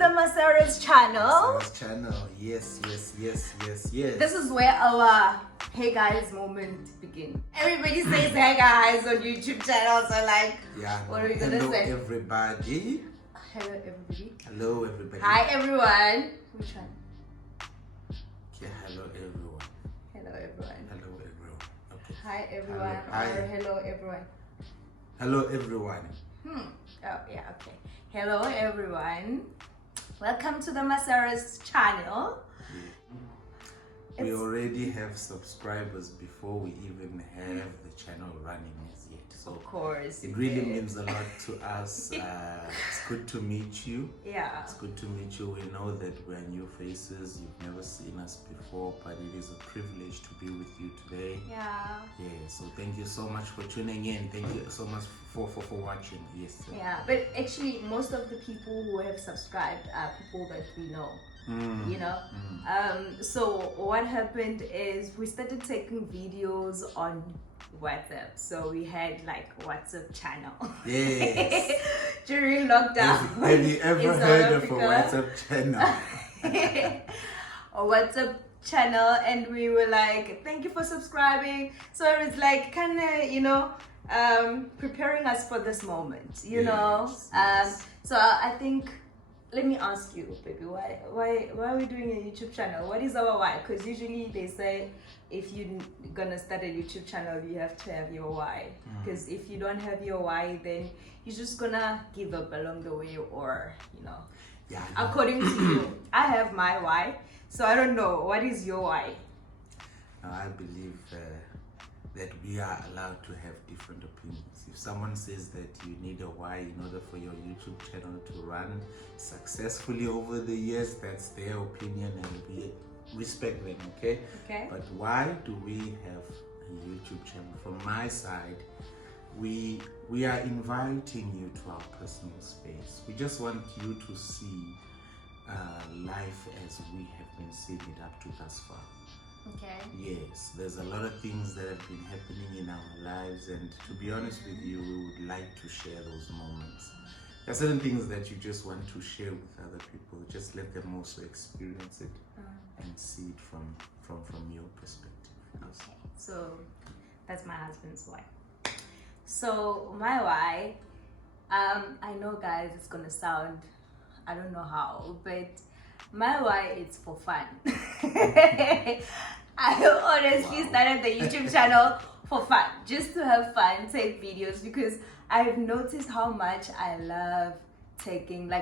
the Masara's channel. Masara's channel. Yes. This is where our hey guys moment begin. Everybody says hey guys on YouTube channels. So like, what are we gonna say? Hello everybody. Hello everybody. Hello everybody. Hi everyone. Which one? Okay, hello everyone. Hello everyone. Hello everyone. Okay. Hi everyone. Hi. Or hello everyone. Hello everyone. Oh yeah, okay. Hello everyone. Welcome to the Masara's channel. Yeah. We already have subscribers before we even have the channel running as yet. So of course. it really means a lot to us. It's good to meet you. Yeah. It's good to meet you. We know that we're new faces. You've never seen us before, but it is a privilege to be with you today. Yeah. Yeah, so thank you so much for tuning in. Thank you so much for watching. Yes. Yeah, but actually most of the people who have subscribed are people that we know. You know, so what happened is we started taking videos on WhatsApp. So we had like WhatsApp channel. Yes. During lockdown. Have you ever heard of a WhatsApp channel? A WhatsApp channel, and we were like, thank you for subscribing. So it was like kind of, you know, preparing us for this moment, you know. Yes. So I think, let me ask you, baby, why are we doing a YouTube channel? What is our why? Because usually they say if you're gonna start a YouTube channel, you have to have your why. Because if you don't have your why, then you're just gonna give up along the way, or you know. Yeah. According to you, I have my why, so I don't know. What is your why? I believe that we are allowed to have different opinions. If someone says that you need a why in order for your YouTube channel to run successfully over the years, that's their opinion and we respect them, okay? Okay. But why do we have a YouTube channel? From my side, we are inviting you to our personal space. We just want you to see life as we have been seeing it up to thus far. Okay. Yes, there's a lot of things that have been happening in our lives, and to be honest with you, we would like to share those moments. There are certain things that you just want to share with other people. Just let them also experience it and see it from your perspective. Yes. Okay, so that's my husband's why. So my why, I know guys, it's gonna sound, I don't know how, but my why is for fun. I honestly started the YouTube channel for fun, just to have fun, take videos, because I've noticed how much I love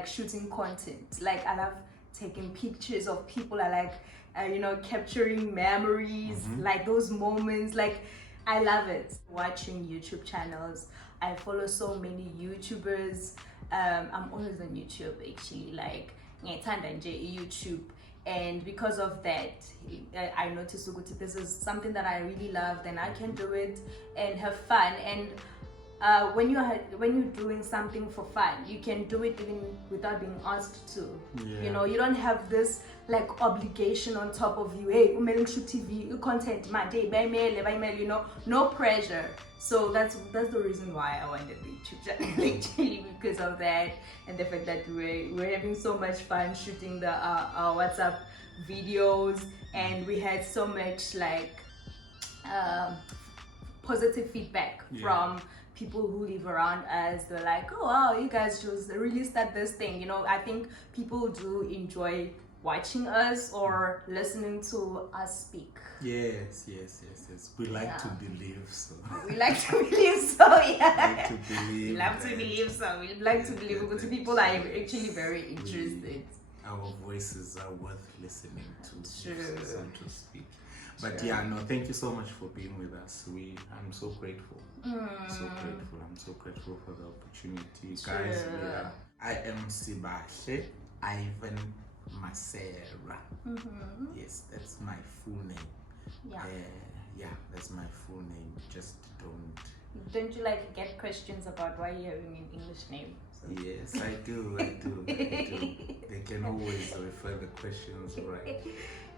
shooting content. Like I love taking pictures of people. I like, you know, capturing memories, like those moments. Like I love it. Watching YouTube channels. I follow so many YouTubers. I'm always on YouTube actually. Like YouTube, and because of that I noticed this is something that I really love, then I can do it and have fun. And when you're doing something for fun, you can do it even without being asked to. You know, you don't have this like obligation on top of you. Hey, shoot TV content, by mail, you know, no pressure. So that's the reason why I wanted the YouTube channel, actually, because of that, and the fact that we're having so much fun shooting the our WhatsApp videos, and we had so much like positive feedback from people who live around us. They're like, oh wow, you guys just really start this thing. You know, I think people do enjoy watching us or listening to us speak. Yes. We like to believe so. We like to believe so, yeah. We love to believe so. We like to believe, because people are actually very interested. Our voices are worth listening to, so to speak. But thank you so much for being with us. I'm so grateful. I'm so grateful for the opportunity. Guys, I am Sibahle Ivan Masera. Yes, that's my full name. That's my full name. Just don't Don't you like get questions about why you're having an English name? So. Yes, I do. They can always refer the questions right.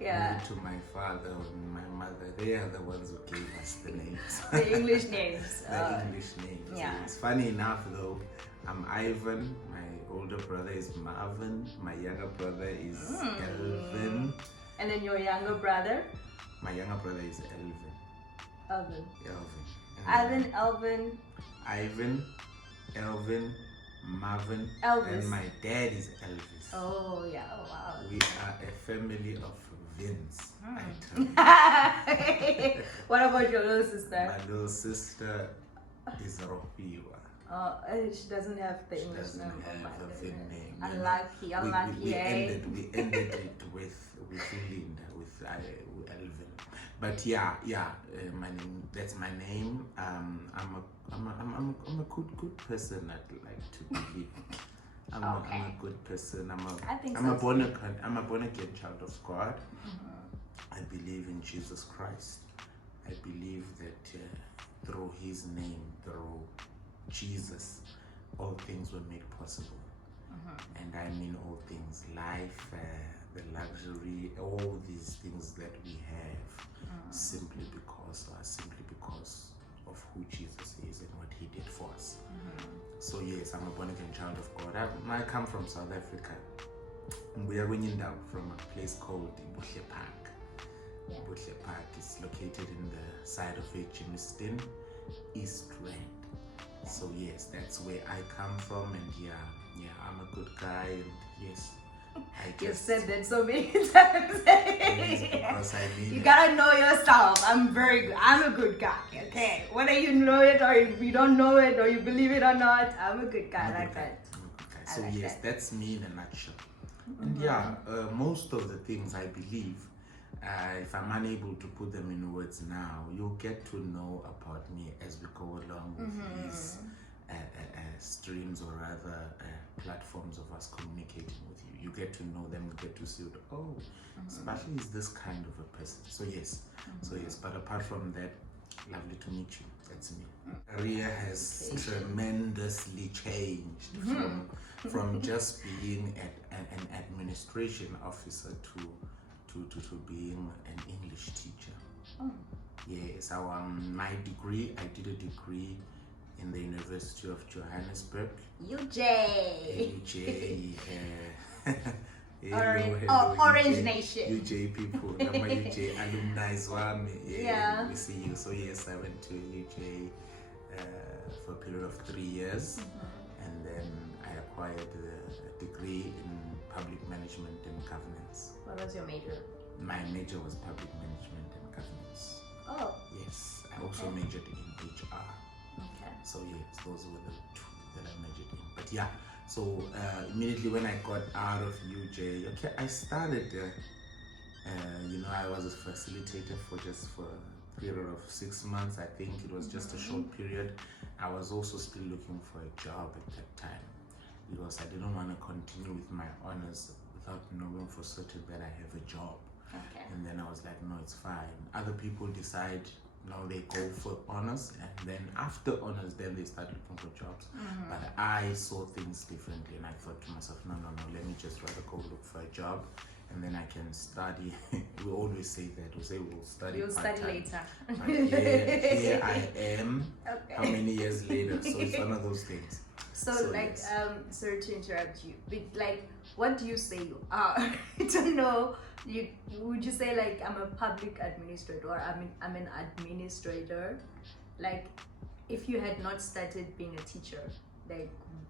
Yeah. Maybe to my father or my mother. They are the ones who gave us the names. The English names. The English names. Yeah. It's funny enough though. I'm Ivan. My older brother is Marvin. My younger brother is Elvin. And then your younger brother? My younger brother is Elvin. Elvin. Elvin. Elvin. Ivan, Elvin, Marvin, Elvis. and my dad is Elvis. Oh yeah, oh wow. We are a family of Vins. I tell you. What about your little sister? My little sister is Ropiwa. Oh, she doesn't have the English Doesn't name. have a Vin name. Unlucky. We ended it with Linda, with Elvin. But yeah, my name. That's my name. I'm a good person. I'd like to believe. I'm a good person. I'm a born again child of God. I believe in Jesus Christ. I believe that through His name, through Jesus, all things were made possible. And I mean all things, life, the luxury, all these things that we have, simply because of who Jesus is and what He did for us. So yes, I'm a born again child of God. I come from South Africa. We are from a place called Buhle Park. Yeah. Buhle Park is located in the side of Echimiston, East Rand. So yes, that's where I come from, and yeah, I'm a good guy, and yes, You've said that so many times. Because I mean you gotta know yourself. I'm very good. I'm a good guy. Okay, whether you know it or you don't know it or you believe it or not, I'm a good guy. I like that. So like yes, that's me in a nutshell. And most of the things I believe, if I'm unable to put them in words now, you'll get to know about me as we go along with these streams, or rather platforms of us communicating with you. You get to know them, you get to see it. Oh, especially is this kind of a person. So yes, but apart from that, lovely to meet you. That's me. Career has tremendously changed from just being an administration officer to being an English teacher. Yes, my degree, I did a degree in the University of Johannesburg. UJ. Orange Nation. UJ people. I'm a UJ alumni. Yeah. We see you. So yes, I went to UJ for a period of 3 years, and then I acquired a degree in public management and governance. What was your major? My major was public management and governance. Oh. Yes, I also majored in HR. Okay. So yes, those were the two that I majored in. But yeah, so immediately when I got out of UJ, I started. I was a facilitator for a period of 6 months. I think it was just a short period. I was also still looking for a job at that time, because I didn't want to continue with my honors without knowing for certain that I have a job. Okay. And then I was like, no, it's fine. Other people decide, they go for honors, and then after honors, then they start looking for jobs. But I saw things differently, and I thought to myself, no, let me just rather go look for a job, and then I can study. We always say that. We say we'll study. You'll study later. But here I am. Okay. How many years later? So it's one of those things. So yes. Sorry to interrupt you, but what do you say you are? I don't know. Would you say I'm a public administrator, or I'm an administrator? If you had not started being a teacher,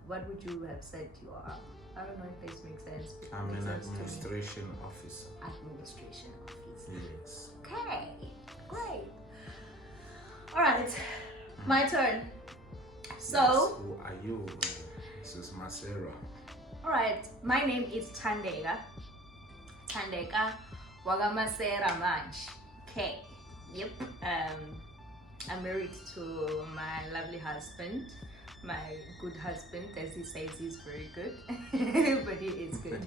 what would you have said you are? I don't know if this makes sense. I'm an administration officer. Administration officer. Yes. Okay, great. All right, my turn. So, yes, who are you, Mrs. Masera? All right, my name is Thandeka Wagamasera Manch. Okay. Yep. I'm married to my lovely husband. My good husband, as he says, he's very good, but he is good.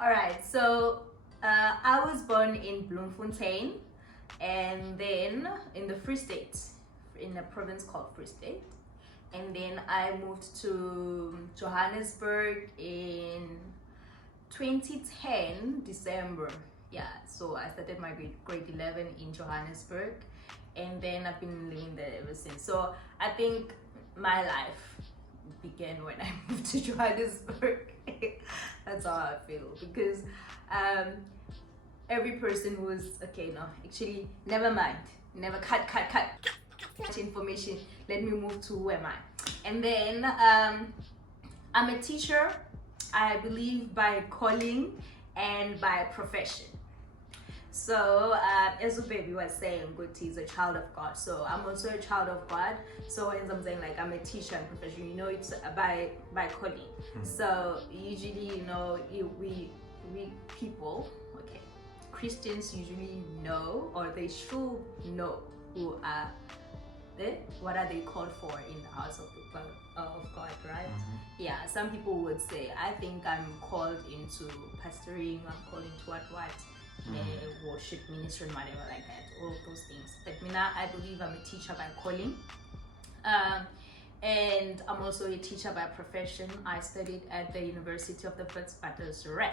All right, so I was born in Bloemfontein, and then in the Free State, in a province called Free State, and then I moved to Johannesburg in 2010 December. Yeah, so I started my grade 11 in Johannesburg, and then I've been living there ever since. So I think my life began when I moved to Johannesburg. That's how I feel, because every person was actually never mind, never cut much information. Let me move to who am I. And then I'm a teacher, I believe, by calling and by profession. So as a baby was saying, Guti is a child of God, so I'm also a child of God. So as I'm saying, like, I'm a teacher and profession, it's by calling. So usually, we people, Christians usually know, or they should know, who are what are they called for in the house of God, right? Yeah, some people would say, I think I'm called into pastoring, I'm called into what worship ministry and whatever like that, all of those things. But I believe I'm a teacher by calling, and I'm also a teacher by profession. I studied at the University of the Witwatersrand.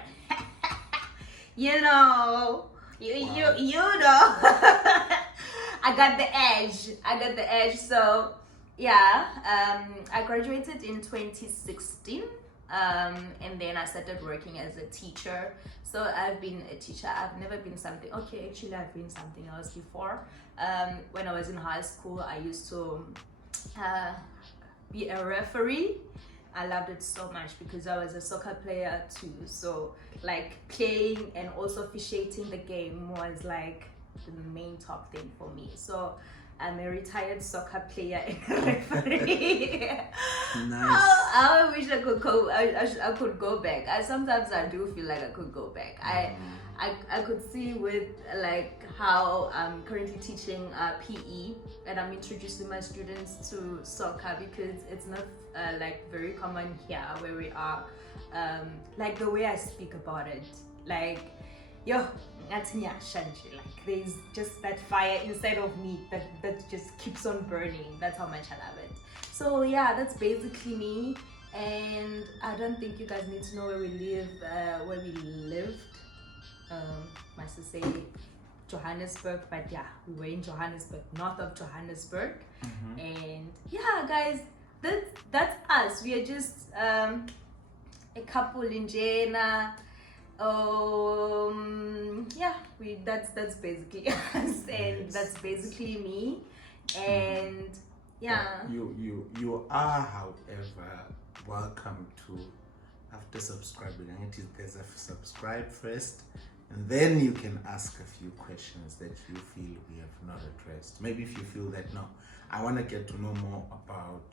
you know I got the edge. So yeah, I graduated in 2016, and then I started working as a teacher. So I've been a teacher. I've never been something. Actually, I've been something else before. When I was in high school, I used to be a referee. I loved it so much because I was a soccer player too. So like playing and also officiating the game was like the main top thing for me. So I'm a retired soccer player and a referee. Nice. I wish I could go. I could go back. Sometimes I do feel like I could go back. I could see with like how I'm currently teaching PE, and I'm introducing my students to soccer because it's not like very common here where we are. Like the way I speak about it, like like there's just that fire inside of me that just keeps on burning. That's how much I love it. So yeah, that's basically me, and I don't think you guys need to know where we lived. My sister say Johannesburg, but yeah, we were in Johannesburg, north of Johannesburg. And yeah, guys, that's us. We are just a couple in Jena. Yeah, that's basically us, and Yes. that's basically me. And yeah, you are, however, welcome to, after subscribing, there's a subscribe first, and then you can ask a few questions that you feel we have not addressed. Maybe if you feel that, no, I want to get to know more about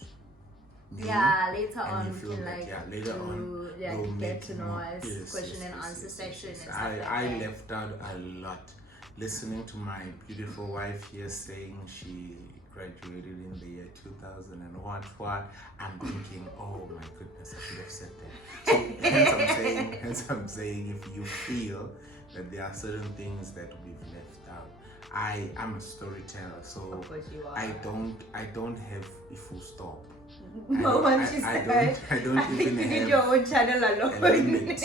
me, later and on you we feel can that, like later on we'll get make to it know more. us, question and answer section and stuff I like that. left out a lot, listening to my beautiful wife here saying she graduated in the year 2000 and what. I'm thinking, oh my goodness, I should have said that. So hence I'm saying, if you feel that there are certain things that we've left out, I am a storyteller, so Of course you are. I don't have a full stop. No one she said. I don't I think even you need have your own channel a alone. limit.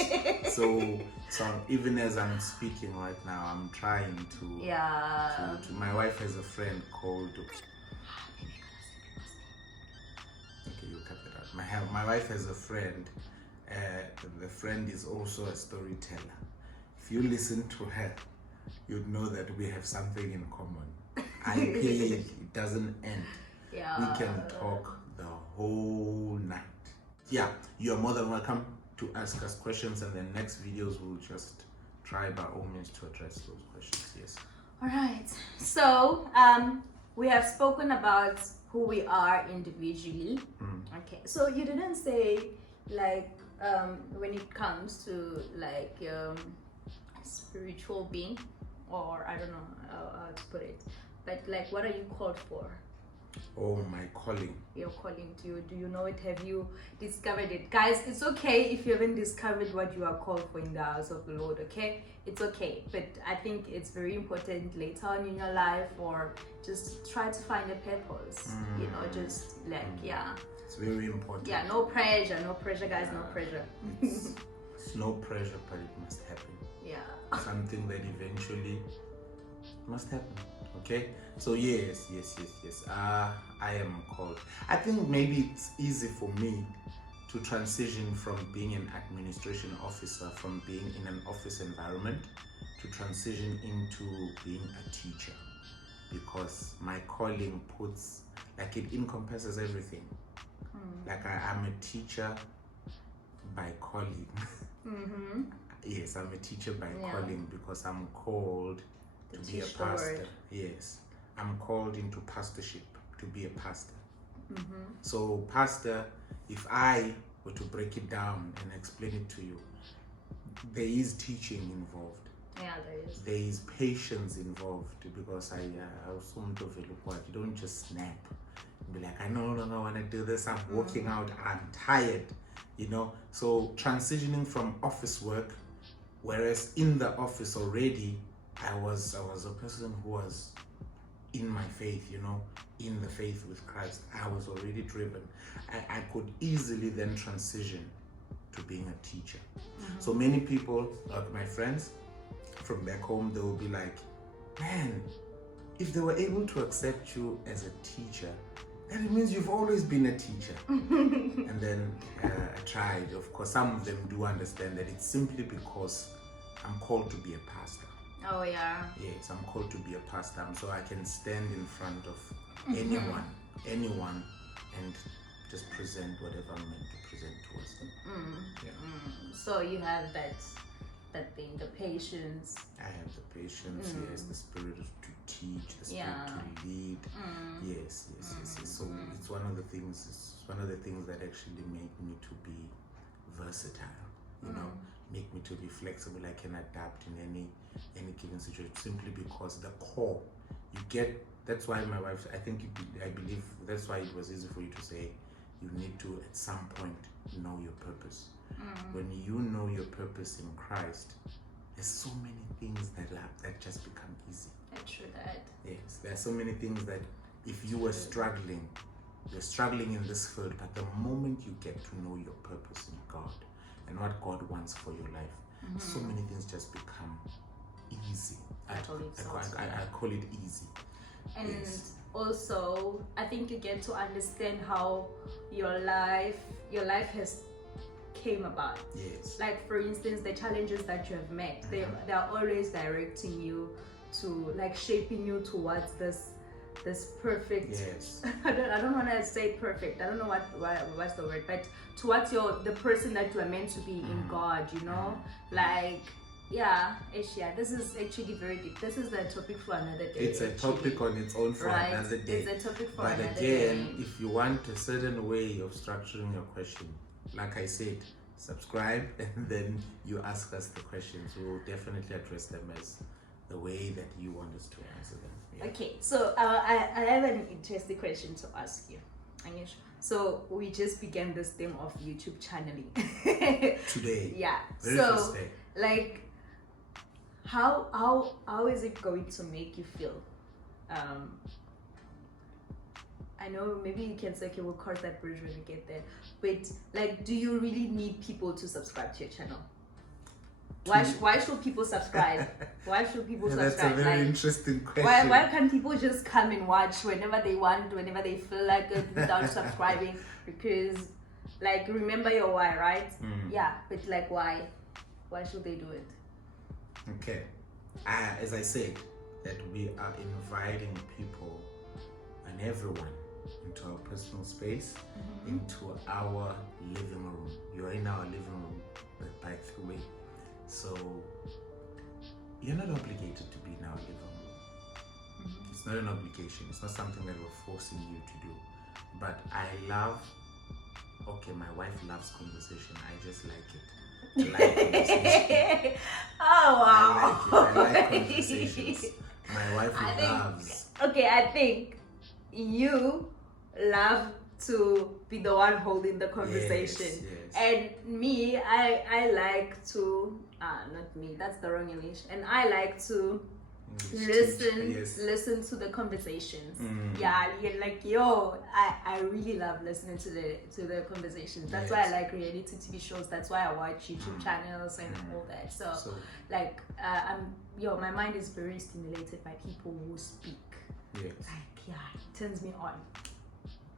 So even as I'm speaking right now, I'm trying to. Yeah. To my wife has a friend called. Okay, you cut that out. My wife has a friend. The friend is also a storyteller. If you listen to her, you'd know that we have something in common. It doesn't end. Yeah. We can talk the whole night. Yeah, you're more than welcome to ask us questions, and the next videos will just try by all means to address those questions. Yes. All right. So we have spoken about who we are individually. Okay. So you didn't say like when it comes to like spiritual being, or I don't know how to put it, but like what are you called for? Oh, my calling. Your calling to you. Do you know it? Have you discovered it? Guys, it's okay if you haven't discovered what you are called for in the house of the Lord, okay? It's okay. But I think it's very important later on in your life, or just try to find a purpose. You know, just like, yeah. It's very important. Yeah, no pressure, guys, no pressure. It's no pressure, but it must happen. Yeah. Something that eventually must happen. Okay, so yes. I am called. I think maybe it's easy for me to transition from being an administration officer, from being in an office environment, to transition into being a teacher, because my calling puts, like, it encompasses everything. Like I'm a teacher by calling. Yes, I'm a teacher by calling, because I'm called to be a pastor. Yes, I'm called into pastorship to be a pastor. So pastor, if I were to break it down and explain it to you, there is teaching involved. Yeah, there is. There is patience involved, because I also you don't just snap and be like, I no want to do this, I'm walking out, I'm tired, you know. So transitioning from office work, whereas in the office already I was a person who was in my faith, you know, in the faith with Christ. I was already driven. I could easily then transition to being a teacher. So many people, like my friends from back home, they will be like, man, if they were able to accept you as a teacher, then it means you've always been a teacher. And then I tried. Of course, some of them do understand that it's simply because I'm called to be a pastor. Oh, yeah. Yes, I'm called to be a pastor, so I can stand in front of anyone, and just present whatever I'm meant to present towards them. So you have that thing, the patience. I have the patience, yes, the spirit to teach, the spirit to lead. Yes. So it's one of the things that actually make me to be versatile, you know, make me to be flexible. I can adapt in any given situation, simply because the core you get. That's why my wife, I believe that's why it was easy for you to say you need to at some point know your purpose. When you know your purpose in Christ, there's so many things that just become easy. True that. Yes, there are so many things that if you were struggling, you're struggling in this field, but the moment you get to know your purpose in God and what God wants for your life, so many things just become easy. I call it easy. And also, I think you get to understand how your life has came about. Yes. Like, for instance, the challenges that you have met, they are always directing you to, like, shaping you towards this perfect. Yes. I don't want to say perfect. I don't know what's the word, but towards the person that you are meant to be in God. You know, like. Yeah, this is actually very deep. This is the topic for another day. It's a topic on its own for another day. It's a topic for another day. But again, if you want a certain way of structuring your question, like I said, subscribe and then you ask us the questions. We will definitely address them as the way that you want us to answer them. Yeah. Okay, so I have an interesting question to ask you, Anish. So we just began this thing of YouTube channeling today. Yeah. Very first day. Like, how is it going to make you feel? I know maybe you can say, okay, we'll cross that bridge when we get there, but like, do you really need people to subscribe to your channel? Why should people subscribe? Why should people subscribe? That's a very interesting question. Why can't people just come and watch whenever they want, whenever they feel like it, without subscribing? Because, like, remember your why, right? Yeah, but like, why should they do it? Okay, as I said, that we are inviting people and everyone into our personal space, into our living room. You're in our living room, by the way. So you're not obligated to be in our living room. It's not an obligation. It's not something that we're forcing you to do. But my wife loves conversation. I just like it. I like conversation. Oh wow! I like conversations. My wife loves. I think you love to be the one holding the conversation. Yes. And me, I like to, not me, that's the wrong English. And I like to listen to the conversations. Yeah, you're like, yo, I really love listening to the conversations. That's why I like reality TV shows. That's why I watch YouTube channels and all that. So like my mind is very stimulated by people who speak. Yes. Like, yeah, it turns me on.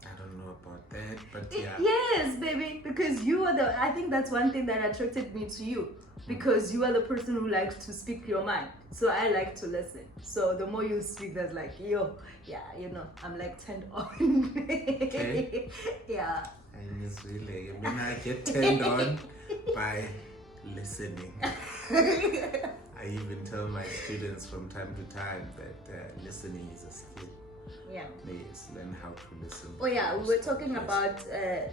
I don't know about that, but yeah. Yes, baby, because you are I think that's one thing that attracted me to you, because you are the person who likes to speak your mind. So I like to listen. So the more you speak, that's like, yo, yeah, I'm like turned on. Okay. Yeah. And it's really, I get turned on by listening. I even tell my students from time to time that listening is a skill. Yeah. Yes, learn how to listen. Oh yeah, we were talking about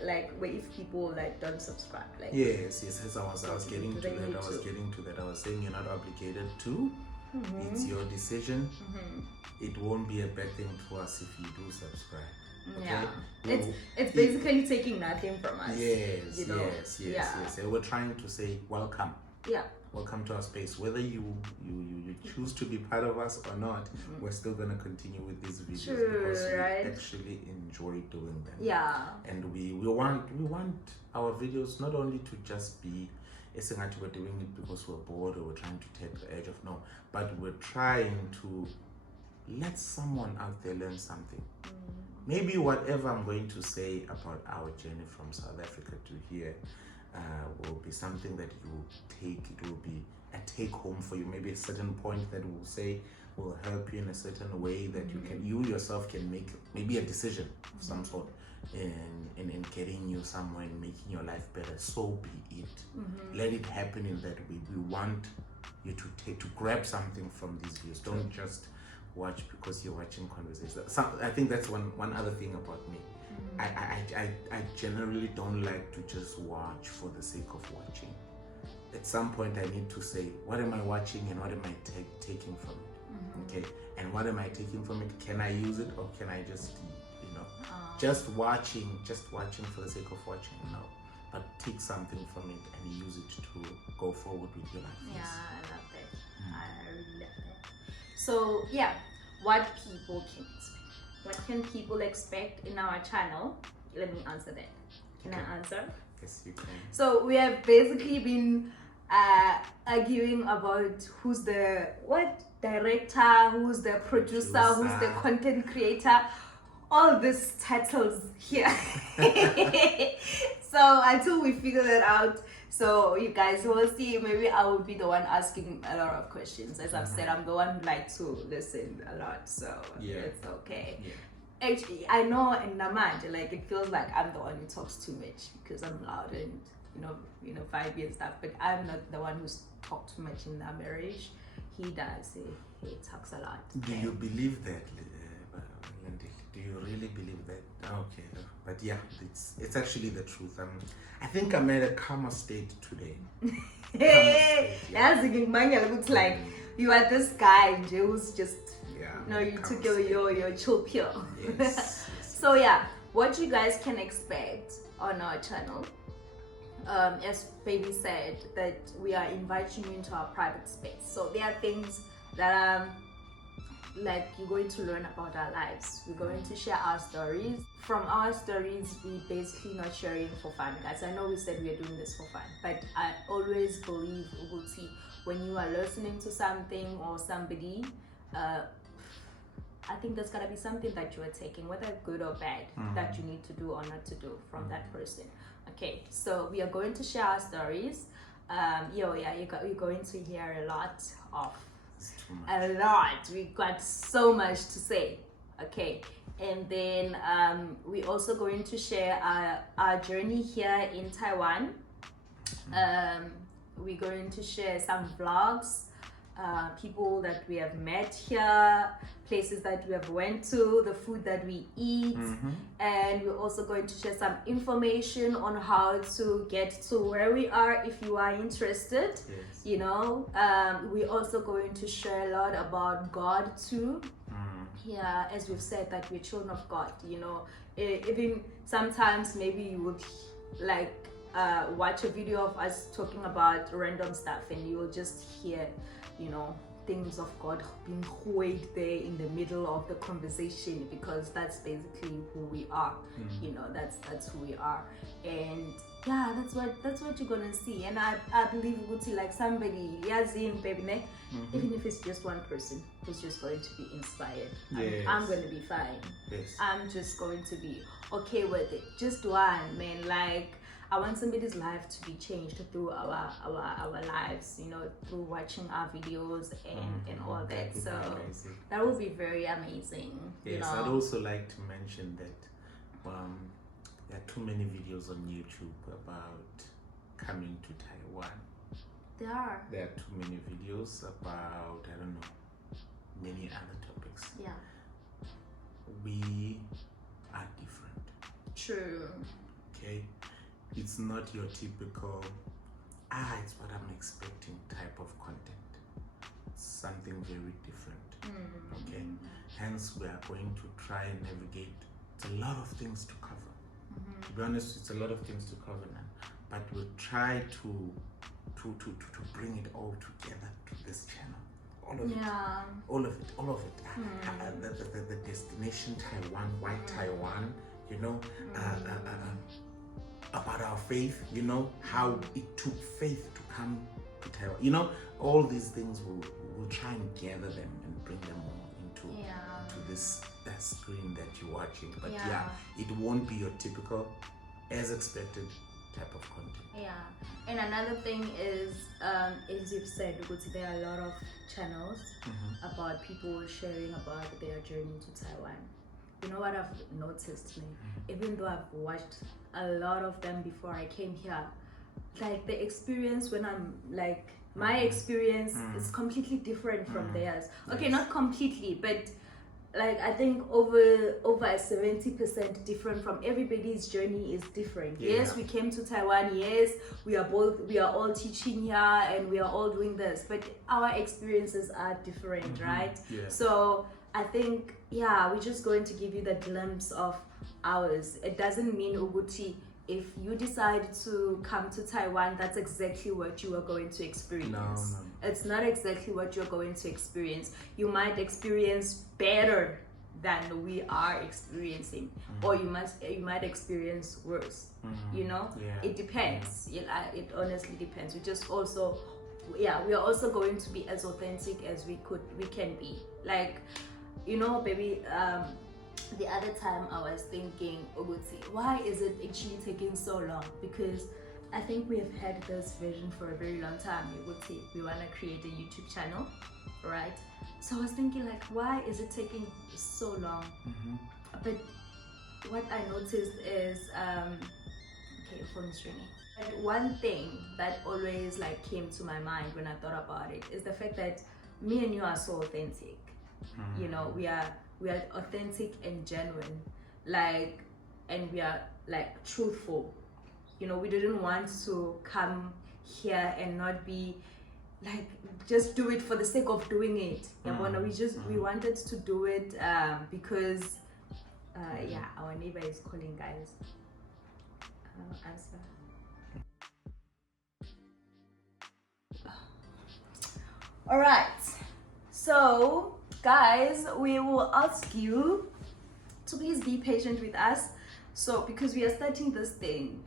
like if people like don't subscribe. Like yes, I was getting to that. I was saying you're not obligated to. It's your decision. It won't be a bad thing for us if you do subscribe. Okay? Yeah, it's basically taking nothing from us. Yes. And we're trying to say welcome. Yeah. Welcome to our space. Whether you choose to be part of us or not, we're still gonna continue with these videos because we actually enjoy doing them. Yeah. And we want our videos not only to just be we're doing it because we're bored or we're trying to take the edge of but we're trying to let someone out there learn something. Maybe whatever I'm going to say about our journey from South Africa to here will be something that you take. It will be a take home for you. Maybe a certain point that we'll say will help you in a certain way that you yourself can make maybe a decision of some sort in getting you somewhere and making your life better. So be it. Let it happen in that way. We want you to grab something from these views. Don't just watch because you're watching conversations. I think that's one other thing about me. I generally don't like to just watch for the sake of watching. At some point I need to say, what am I watching and what am I taking from it? Okay, and what am I taking from it? Can I use it or can I just just watching for the sake of watching? No, but take something from it and use it to go forward with your life. Yeah, I love that. I really love that. So yeah, what people can expect? What can people expect in our channel? Let me answer that. Can I answer? Yes, you can. So we have basically been arguing about who's the director, who's the producer, who's the content creator. All these titles here. So until we figure that out, so you guys will see, maybe I will be the one asking a lot of questions. As I've said, I'm the one who likes to listen a lot, so it's okay. Yeah. Actually, I know in Namad, like it feels like I'm the one who talks too much because I'm loud and vibey and stuff. But I'm not the one who's talked too much in our marriage. He does. He talks a lot. Do you believe that, Lindy? Do you really believe that? Okay, but yeah, it's actually the truth. I think I'm at a calmer state today. Like you are this guy who's just you took your chill pill. Yes. So yeah, what you guys can expect on our channel, as Baby said, that we are inviting you into our private space. So there are things that like you're going to learn about our lives. We're going to share our stories. From our stories, we basically not sharing for fun, guys. I know we said we are doing this for fun, but I always believe, Uguti, when you are listening to something or somebody, I think there's gotta be something that you are taking, whether good or bad, that you need to do or not to do from that person. Okay, so we are going to share our stories. You're going to hear a lot. We got so much to say. Okay, and then we're also going to share our journey here in Taiwan. We're going to share some vlogs, people that we have met here, places that we have went to, the food that we eat, and we're also going to share some information on how to get to where we are if you are interested. We're also going to share a lot about God too. Yeah, as we've said that we're children of God, you know. Even sometimes maybe you would like watch a video of us talking about random stuff and you will just hear, you know, things of God being weighed there in the middle of the conversation, because that's basically who we are. You know, that's who we are. And yeah, that's what you're gonna see. And I believe Guti, like somebody yazin baby ne, even if it's just one person who's just going to be inspired. Yes. I'm gonna be fine. Yes. I'm just going to be okay with it. Just one, man. Like, I want somebody's life to be changed through our lives, you know, through watching our videos and all that. So that would be very amazing. Yes, you know? I'd also like to mention that there are too many videos on YouTube about coming to Taiwan. There are. There are too many videos about, I don't know, many other topics. Yeah. We are different. True. Okay? It's not your typical, it's what I'm expecting type of content. It's something very different. Okay? Hence, we are going to try and navigate. It's a lot of things to cover. To be honest, it's a lot of things to cover now. But we'll try to bring it all together to this channel. All of it. The destination Taiwan, why Taiwan, you know, about our faith, you know, how it took faith to come to Taiwan. You know, all these things we'll try and gather them and bring them all into to this screen that you're watching. But yeah, it won't be your typical, as expected, type of content. Yeah, and another thing is, as you've said, because there are a lot of channels about people sharing about their journey to Taiwan. You know what I've noticed, even though I've watched a lot of them before I came here, like the experience when I'm like, my experience is completely different from theirs. Okay, not completely, but like I think over 70% different. From everybody's journey is different. Yes, we came to Taiwan. Yes, we are all teaching here and we are all doing this, but our experiences are different, right? So I think we're just going to give you the glimpse of ours. It doesn't mean Uguti, if you decide to come to Taiwan, that's exactly what you are going to experience. No. It's not exactly what you're going to experience. You might experience better than we are experiencing, or you might experience worse. You know, it depends. It honestly depends. We are also going to be as authentic as we can be. Like, you know, baby, the other time I was thinking, why is it actually taking so long? Because I think we have had this vision for a very long time. We want to create a YouTube channel, right? So I was thinking, like, why is it taking so long? But what I noticed is, okay, phone is ringing. But one thing that always like came to my mind when I thought about it is the fact that me and you are so authentic. You know, we are authentic and genuine, like, and we are like truthful. You know, we didn't want to come here and not be like just do it for the sake of doing it. We wanted to do it because our neighbor is calling, guys. Answer. All right, so guys, we will ask you to please be patient with us. So because we are starting this thing,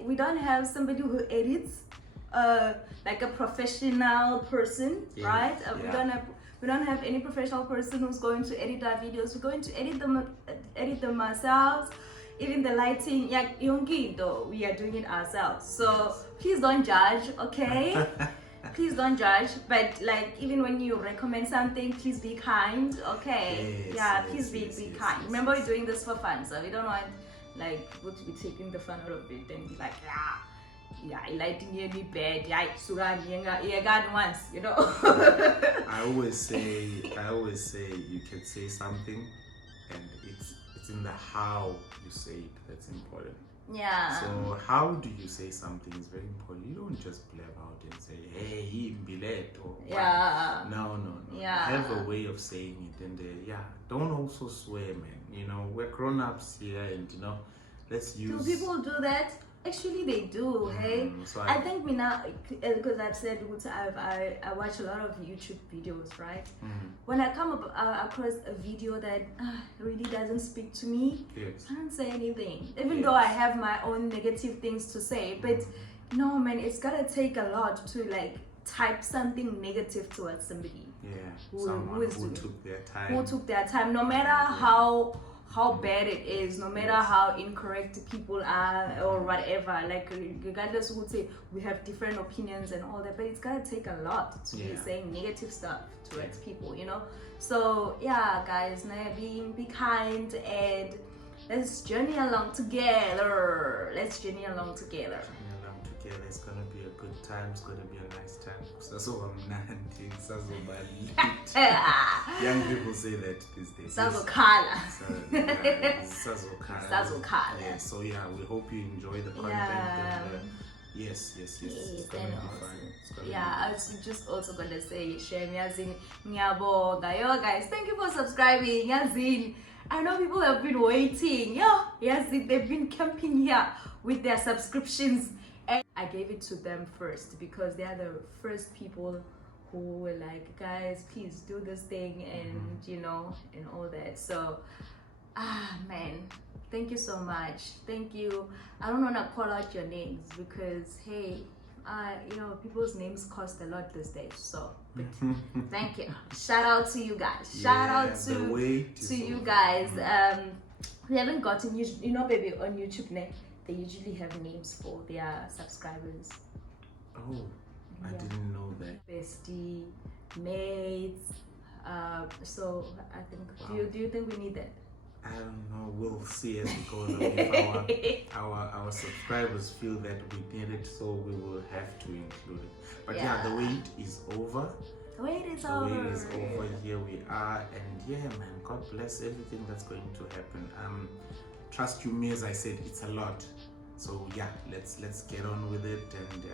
we don't have somebody who edits like a professional person, right? We don't have any professional person who's going to edit our videos. We're going to edit them ourselves. Even the lighting, we are doing it ourselves. So please don't judge, okay? Please don't judge, but like even when you recommend something, please be kind, okay? Please be kind. Remember, we're doing this for fun, so we don't want like what to be taking the fun out of it and be like, lighting here be bad, God once, you know. I always say you can say something, and it's in the how you say it that's important. Yeah. So how do you say something is very important. You don't just blab out and say, hey, he bilet or what. Yeah. No. Yeah. Have a way of saying it, and don't also swear, man. You know, we're grown-ups here, and let's use. Do people do that? Actually, they do. Hey, so I think we now, because I've said I watch a lot of YouTube videos, right? When I come across a video that really doesn't speak to me, yes. I don't say anything, even though I have my own negative things to say. But no, man, it's gotta take a lot to like type something negative towards somebody. Yeah, someone who took their time. Who took their time, no matter how bad it is, no matter how incorrect people are or whatever, like regardless who would say we have different opinions and all that, but it's gonna take a lot to be saying negative stuff towards people, So yeah, guys, be kind and let's journey along together. It's gonna be a good time. It's gonna be a nice time. Young people say that these days. Sazokhala. Yeah, so yeah, we hope you enjoy the content. And, yes. It's gonna be fun. I was just also gonna say, share Yazin Nyabonga. Yo guys, thank you for subscribing. Yazin. I know people have been waiting. Yazin, they've been camping here with their subscriptions. And I gave it to them first because they are the first people who were like, guys, please do this thing and and all that. So man, thank you so much. Thank you. I don't want to call out your names because hey, people's names cost a lot these days. So but thank you. Shout out to you guys. Shout out to you guys. We haven't gotten baby, on YouTube now they usually have names for their subscribers. Oh, I didn't know that. Bestie, mates. So I think. Do you think we need that? I don't know. We'll see as we go along. If our subscribers feel that we need it, so we will have to include it. But the wait is over. The wait is over. Here we are, and man, God bless everything that's going to happen. Trust you me, as I said, it's a lot. So let's get on with it, and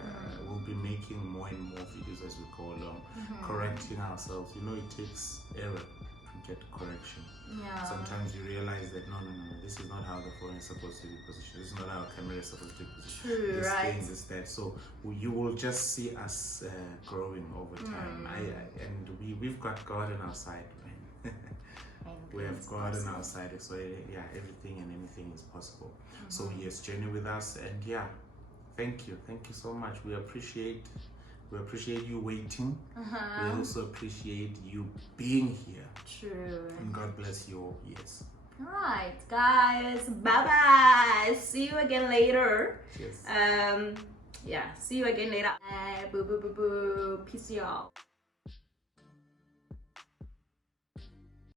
we'll be making more and more videos as we go along, correcting ourselves. It takes error to get correction. Sometimes you realize that no, this is not how the phone is supposed to be positioned. This is not how a camera is supposed to be positioned. True, this right? thing is that. So you will just see us growing over time. And we've got God on our side, man. We have God on our side, so everything and anything is possible. So yes, journey with us, and thank you so much. We appreciate you waiting. We also appreciate you being here. True. And God bless you all. Yes. All right, guys. Bye. See you again later. Yes. See you again later. Boo. Peace, y'all.